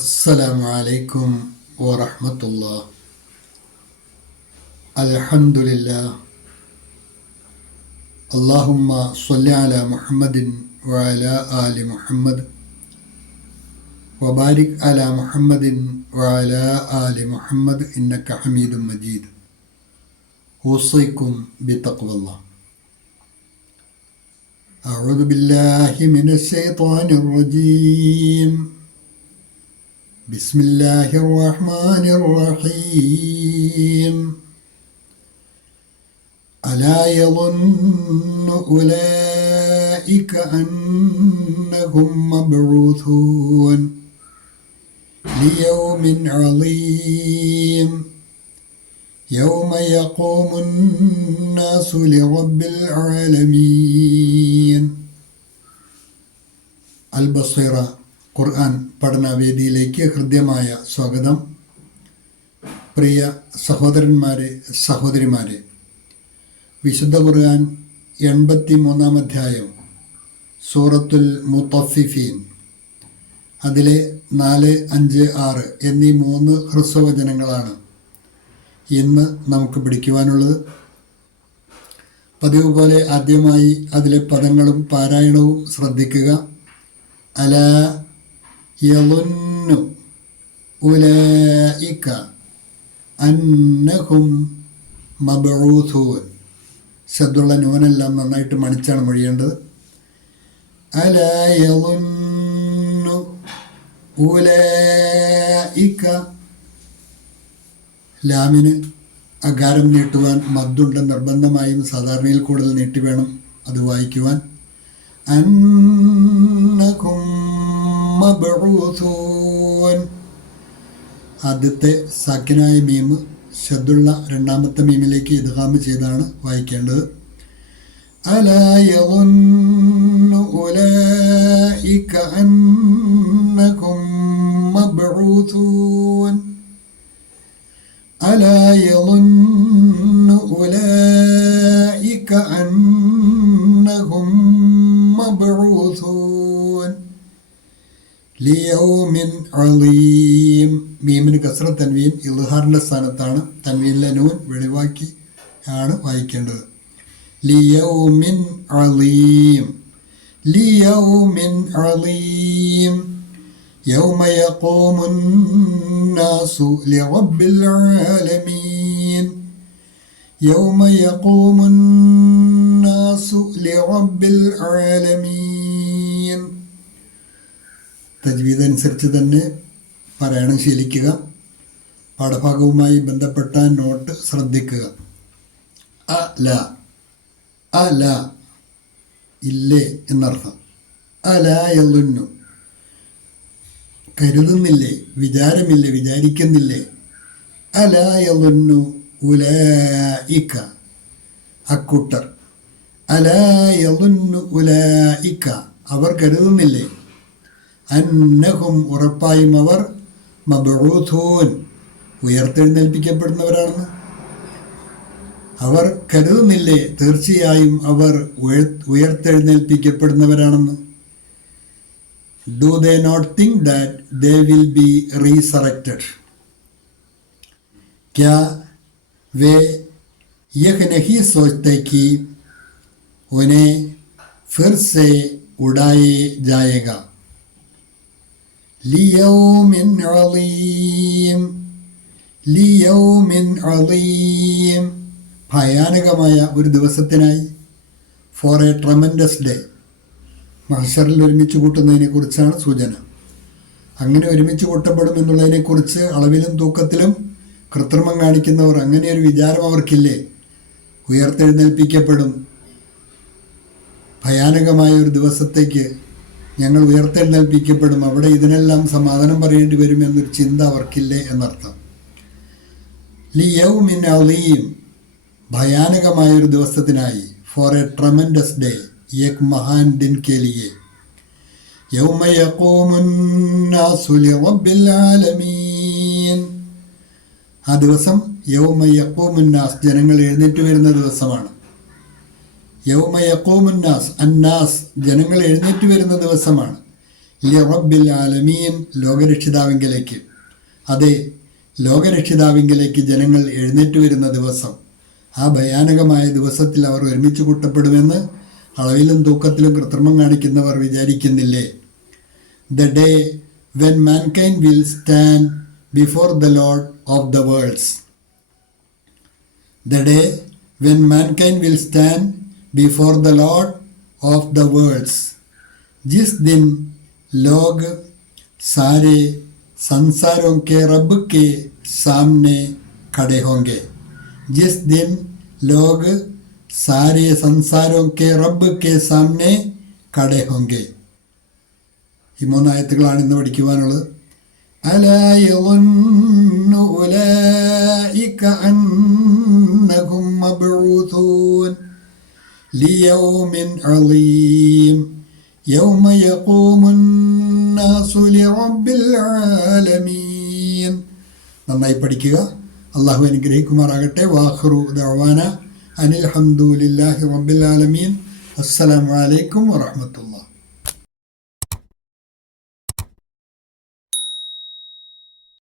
السلام عليكم ورحمة الله. الحمد لله. اللهم صل على محمد وعلى آل محمد وبارك على محمد وعلى آل محمد إنك حميد مجيد. أوصيكم بتقوى الله. أعوذ بالله من الشيطان الرجيم. بسم الله الرحمن الرحيم. ألا يظن أولئك أنهم مبعوثون ليوم عظيم يوم يقوم الناس لرب العالمين. അൽ-ബസീറ ഖുർആൻ പഠനവേദിയിലേക്ക് ഹൃദ്യമായ സ്വാഗതം. പ്രിയ സഹോദരന്മാരെ, സഹോദരിമാരെ, വിശുദ്ധ ഖുർആൻ 83-ാം അധ്യായം സൂറത്തുൽ മുത്തഫിഫീൻ, അതിലെ 4, 5, 6 എന്നീ 3 ഹ്രസ്വവചനങ്ങളാണ് ഇന്ന് നമുക്ക് പഠിക്കുവാനുള്ളത്. പതിവ് പോലെ ആദ്യമായി അതിലെ പദങ്ങളും പാരായണവും ശ്രദ്ധിക്കുക. അലാ യളുന്നു ഉലൈക അന്നഹും മബ്ഊഥൂൻ. ശബ്ദമുള്ള നൂനെല്ലാം നന്നായിട്ട് മണിച്ചാണ് മൊഴിയേണ്ടത്. അലാ യളുന്നു ഉലൈക. ലാമിന് അകാരം നീട്ടുവാൻ മദ്ദുണ്ട്. നിർബന്ധമായും സാധാരണയിൽ കൂടുതൽ നീട്ടി വേണം അത് വായിക്കുവാൻ. അന്നകും മബ്ഊഥൂൻ. ആദ്യത്തെ സാക്കിനായ മീം ശദ്ദുള്ള രണ്ടാമത്തെ മീമിലേക്ക് ഇദ്ഗാം ചെയ്താണ് വായിക്കേണ്ടത്. അലാ യളുന്നു ഉലൈക അന്നകും മബ്ഊഥൂൻ. അലാ യളുന്നു ഉലൈക അന്നഹും മബ്ഊഥൂൻ ലിയൗമിൻ അളീം. മീമിന് കസ്ര തൻവീൻ ഇൽഹാറിൻ്റെ സ്ഥാനത്താണ്. തൻവീനിലെ നൂൻ വെളിവാക്കി ആണ് വായിക്കേണ്ടത്. ലിയൗമിൻ അളീം, ലിയൗമിൻ അളീം യൗമ യഖൂമുൻ നാസു ലിറബ്ബിൽ ആലമീൻ. യൗമ യഖൂമുൻ നാസു ലിറബ്ബിൽ ആലമീൻ. തജ്വീദ് അനുസരിച്ച് തന്നെ പാരായണം ശീലിക്കുക. പാഠഭാഗവുമായി ബന്ധപ്പെട്ട നോട്ട് ശ്രദ്ധിക്കുക. അല, അല ഇല്ലേ എന്നർത്ഥം. അല യളുന്നു കരുതുന്നില്ലേ, വിചാരമില്ലേ, വിചാരിക്കുന്നില്ലേ. അല യളുന്നു ഉലൈക അക്കൂട്ടർ. അല യളുന്നു ഉലൈക അവർ കരുതുന്നില്ലേ. അന്നഹും ഉറപ്പായും അവർ മബ്ഊഥൂൻ ഉയർത്തെഴുന്നേൽപ്പിക്കപ്പെടുന്നവരാണെന്ന് അവർ കരുതുന്നില്ലേ. തീർച്ചയായും അവർ ഉയർത്തെഴുന്നേൽപ്പിക്കപ്പെടുന്നവരാണെന്ന്. Do they not think that they will be resurrected. क्या वे यह नहीं सोचते कि उन्हें फिर से उड़ाए जाएगा. लियौमिन अलीम, लियौमिन अलीम ഭയാനകമായ ഒരു ദിവസത്തിനായി. For a tremendous day. മഹ്ശറിൽ ഒരുമിച്ച് കൂട്ടുന്നതിനെ കുറിച്ചാണ് സൂചന. അങ്ങനെ ഒരുമിച്ച് കൂട്ടപ്പെടും എന്നുള്ളതിനെക്കുറിച്ച് അളവിലും തൂക്കത്തിലും കൃത്രിമം കാണിക്കുന്നവർ, അങ്ങനെ ഒരു വിചാരം അവർക്കില്ലേ. ഉയർത്തെഴുന്നേൽപ്പിക്കപ്പെടും, ഭയാനകമായ ഒരു ദിവസത്തേക്ക് ഞങ്ങൾ ഉയർത്തെഴുന്നേൽപ്പിക്കപ്പെടും, അവിടെ ഇതിനെല്ലാം സമാധാനം പറയേണ്ടി വരും എന്നൊരു ചിന്ത അവർക്കില്ലേ എന്നർത്ഥം. ലിയൗമിൻ അളീം ഭയാനകമായ ഒരു ദിവസത്തിനായി. ഫോർ എ ട്രമൻഡസ് ഡേ, ഏക് മഹാൻ ദിൻ കെ ലിയെ. യൗമ യഖൂമുൻ നാസു ലിറബ്ബിൽ ആലമീൻ. ആ ദിവസം യൗമ യഖൂമുൻ നാസ് ജനങ്ങൾ എഴുന്നേറ്റ് വരുന്ന ദിവസമാണ്. യൗമ യഖൂമുൻ നാസ്, അന്നാസ് ജനങ്ങൾ എഴുന്നേറ്റ് വരുന്ന ദിവസമാണ്. ലി റബ്ബിൽ ആലമീൻ, ലോകരക്ഷിതാവിങ്കലേക്ക്. അതെ, ലോകരക്ഷിതാവിങ്കലേക്ക് ജനങ്ങൾ എഴുന്നേറ്റ് വരുന്ന ദിവസം, ആ ഭയാനകമായ ദിവസത്തിൽ അവർ ഒരുമിച്ച് കൂട്ടപ്പെടുമെന്ന് അളവിലും തൂക്കത്തിലും കൃത്രിമം കാണിക്കുന്നവർ വിചാരിക്കുന്നില്ലേ? The day when mankind will stand before the lord of the worlds. The day when mankind will stand before the Lord of the worlds. जिस दिन लोग सारे संसारों के रब के सामने खड़े होंगे. जिस दिन लोग सारे संसारों के रब के सामने खड़े होंगे. ഈ മൂന്നായത്തുകളാണ് ഇന്ന് പഠിക്കുവാനുള്ളത്. ألا يظن أولئك أنهم مبعوثون ليوم عظيم يوم يقوم الناس لرب العالمين. നന്നായി പഠിക്കുക. അള്ളാഹു അനുഗ്രഹിക്കുമാറാകട്ടെ. വാഖിറു ദഅവാന അനിൽ ഹംദുലില്ലാഹി റബ്ബിൽ ആലമീൻ. അസ്സലാമു അലൈക്കും വറഹ്മത്തുള്ളാഹി.